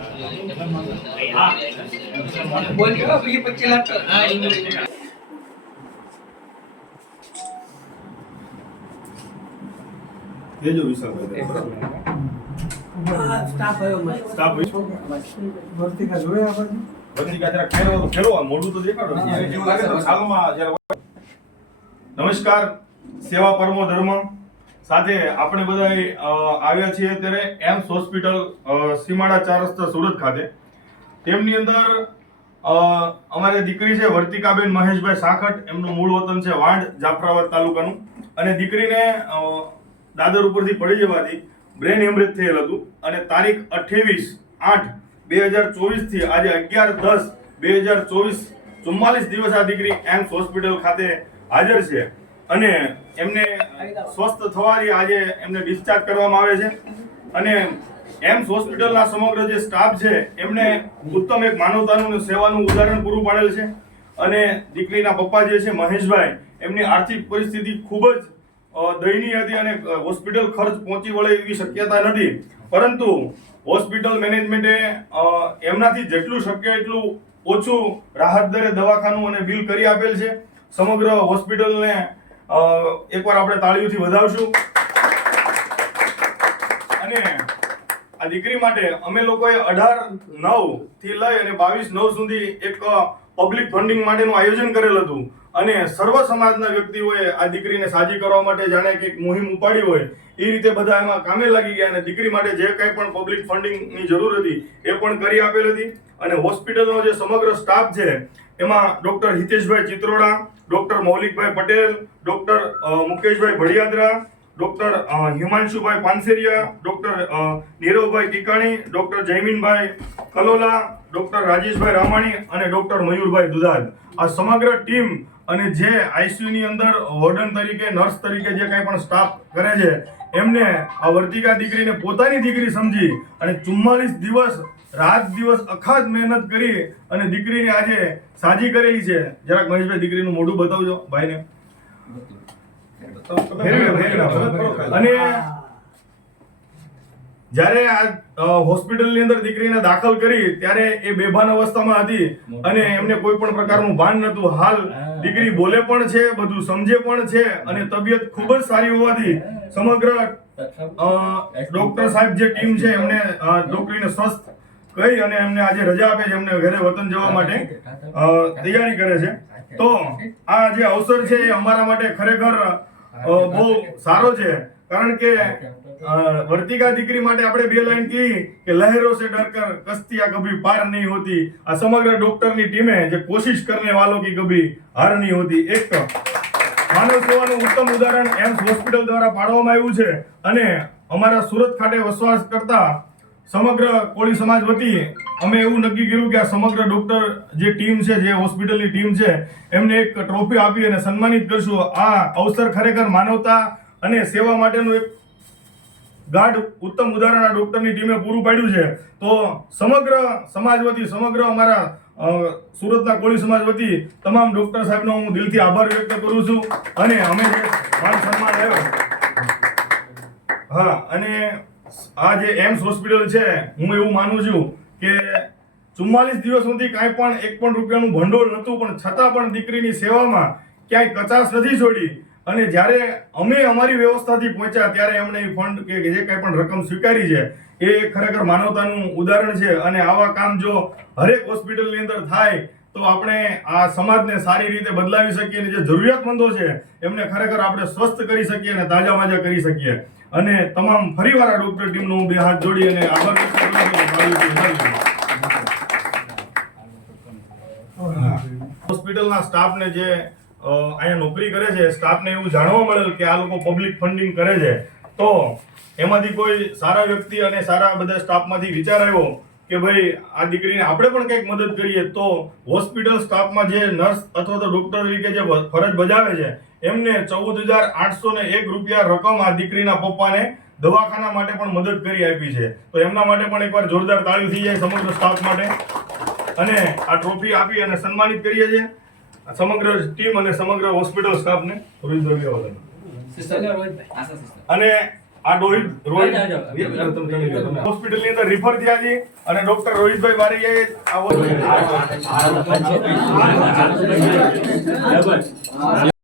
જો વિશાલભાઈ સ્ટાફ ભરતી કા જોયા આપણે ભરતી કા જરા ખેરો મોઢું તો દેખાડો જેવું લાગે તો સાલમાં જરા. નમસ્કાર, સેવા પરમો ધર્મ સાથે આપણે બધા આવ્યા છીએ અત્યારે એમ્સ હોસ્પિટલ સીમાડા 4 રસ્તા સુરત ખાતે. તેમની અંદર અમારી દીકરી છે વર્તિકાબેન મહેશભાઈ સાખટ, એમનું મૂળ વતન છે વાંઢ, જાફરાબાદ તાલુકાનું, અને દીકરીને દાદર ઉપરથી પડી જવાથી બ્રેન હેમરેજ થયેલ હતું અને તારીખ 28/8/2024 થી આજે 11/10/2024 44 દિવસ આ દીકરી એમ્સ હોસ્પિટલ ખાતે હાજર છે અને એમને સ્વસ્થ થવાથી આજે એમને ડિસ્ચાર્જ કરવામાં આવે છે. અને એમ્સ હોસ્પિટલના સમગ્ર જે સ્ટાફ છે એમને ઉત્તમ એક માનવતાનું સેવાનું ઉદાહરણ પૂરું પાડેલ છે. અને દીકરીના પપ્પા જે છે મહેશભાઈ, એમની આર્થિક પરિસ્થિતિ ખૂબ જ દયનીય હતી અને હોસ્પિટલ ખર્ચ પહોંચી વળે એવી શક્યતા નથી, પરંતુ હોસ્પિટલ મેનેજમેન્ટે એમનાથી જેટલું શક્ય એટલું ઓછું રાહત દરે દવાખાનું અને બિલ કરી આપેલ છે. સમગ્ર હોસ્પિટલને એકવાર આપણે તાળીઓથી વધાવશું. અને આ દીકરી માટે અમે લોકોએ 18/9 થી લઈ અને 22/9 સુધી એક પબ્લિક ફંડિંગ માટેનું આયોજન કરેલ હતું અને સર્વ સમાજના વ્યક્તિઓએ આ દીકરીને સાજી કરવા માટે જાણે કે મુહિમ ઉપાડી હોય એ રીતે બધા એમાં કામે લાગી ગયા અને દીકરી માટે જે કંઈ પણ પબ્લિક ફંડિંગની જરૂર હતી એ પણ કરી આપેલ હતી. અને હોસ્પિટલનો જે સમગ્ર સ્ટાફ છે એમાં doctor Hiteshbhai Chitroda, doctor મૌલિકભાઈ Patel, doctor મુકેશભાઈ ભડિયાદરા, ડોક્ટર હિમાંશુભાઈ Panseriya, doctor Niravbhai ટીકાણી, doctor જયમીનભાઈ Kalola, doctor Rajeshbhai Ramani અને ડોક્ટર મયુરભાઈ દુધાદ, આ સમગ્ર ટીમ અને જે આઈસીયુ ની અંદર વોર્ડન તરીકે, નર્સ તરીકે જે કંઈ પણ સ્ટાફ કરે છે એમને આ વર્તિકા દીકરીને પોતાની દીકરી સમજી અને 44 દિવસ રાત દિવસ અખાત મહેનત કરી અને દીકરીને આજે સાજી કરેલી છે. જરાક મહેશભાઈ દીકરીનું મોઢું બતાવજો ભાઈને. અને જ્યારે આ હોસ્પિટલની અંદર દીકરીને દાખલ કરી ત્યારે એ બેભાન અવસ્થામાં હતી અને એમને કોઈ પણ પ્રકારનું ભાન નહોતું. હાલ દીકરી બોલે પણ છે, બધું સમજે પણ છે અને તબિયત ખૂબ જ સારી હોવાથી સમગ્ર ડોક્ટર સાહેબ જે ટીમ છે એમને ડોક્ટરીને સ્વસ્થ કહી અને એમને આજે રજા આપે છે, એમને ઘરે વતન જવા માટે તૈયારી કરે છે. તો આ જે અવસર છે એ અમારા માટે ખરેખર બહુ સારો છે, કારણ કે વર્તિકા દીકરી માટે આપણે 2 લાઈન કહી કે લહેરો સે ડરકર કશ્તિયા કભી પાર નહીં હોતી. આ સમગ્ર ડોક્ટરની ટીમે જે કોશિશ કરને વાલો કી કભી હાર નહીં હોતી એક માનવ સેવાનું ઉત્તમ ઉદાહરણ એમ્સ હોસ્પિટલ દ્વારા પાડવામાં આવ્યું છે. અને અમારા સુરત ખાતે વસવાટ કરતા સમગ્ર કોળી સમાજ વતી અમે એવું નક્કી કર્યું કે આ સમગ્ર ડોક્ટર જે ટીમ છે, જે હોસ્પિટલની ટીમ છે, એમને એક ટ્રોફી આપી અને સન્માનિત કરશું. આ અવસર ખરેખર માનવતા અને સેવા માટેનું એક ગાઢ ઉત્તમ ઉદાહરણ આ ડોક્ટરની ટીમે પૂરું પાડ્યું છે. તો સમગ્ર સમાજ વતી, સમગ્ર અમારા સુરતના કોળી સમાજ વતી તમામ ડોક્ટર સાહેબનો હું દિલથી આભાર વ્યક્ત કરું છું. અને અમે જે માન સન્માન આવ્યો, હા, અને આ જે એમ્સ હોસ્પિટલ છે, હું એવું માનું છું કે 44 દિવસ સુધી કાંઈ પણ 1 પણ રૂપિયાનું ભંડોળ નહોતું, પણ છતાં પણ દીકરીની સેવામાં ક્યાંય કચાશ નથી છોડી. અને જ્યારે અમે અમારી વ્યવસ્થાથી પહોંચ્યા ત્યારે એમણે ફંડ કે જે કંઈ પણ રકમ સ્વીકારી છે એ ખરેખર માનવતાનું ઉદાહરણ છે. અને આવા કામ જો હરેક હોસ્પિટલની અંદર થાય તો આપણે આ સમાજને સારી રીતે બદલાવી શકીએ અને જે જરૂરિયાતમંદો છે એમને ખરેખર આપણે સ્વસ્થ કરી શકીએ અને તાજા માજા કરી શકીએ. અને તમામ ફરીવાર આ ડોક્ટર ટીમનો હું 2 હાથ જોડી અને આભાર વ્યક્ત કરું છું. હોસ્પિટલના સ્ટાફને જે અહીંયા નોકરી કરે છે, સ્ટાફને એવું જાણવા મળેલ કે આ લોકો પબ્લિક ફંડિંગ કરે છે, તો એમાંથી કોઈ સારા વ્યક્તિ અને સારા બધા સ્ટાફમાંથી વિચાર આવ્યો કે ભાઈ આ દીકરીને આપણે પણ કંઈક મદદ કરીએ. તો હોસ્પિટલ સ્ટાફમાં જે નર્સ અથવા તો ડોક્ટર તરીકે જે ફરજ બજાવે છે એમને 14,801 રૂપિયા રકમ આ દીકરીના પપ્પાને દવાખાના માટે પણ મદદ કરી આપી છે. તો એમના માટે પણ એકવાર જોરદાર તાળી થઈ જાય સમગ્ર સ્ટાફ માટે. અને આ ટ્રોફી આપી અને સન્માનિત કરીએ છીએ સમગ્ર ટીમ અને સમગ્ર હોસ્પિટલ સ્ટાફને. અને આ રોહિત હોસ્પિટલ ની અંદર રિફર થયા છે અને ડોક્ટર રોહિતભાઈ બારૈયાએ આ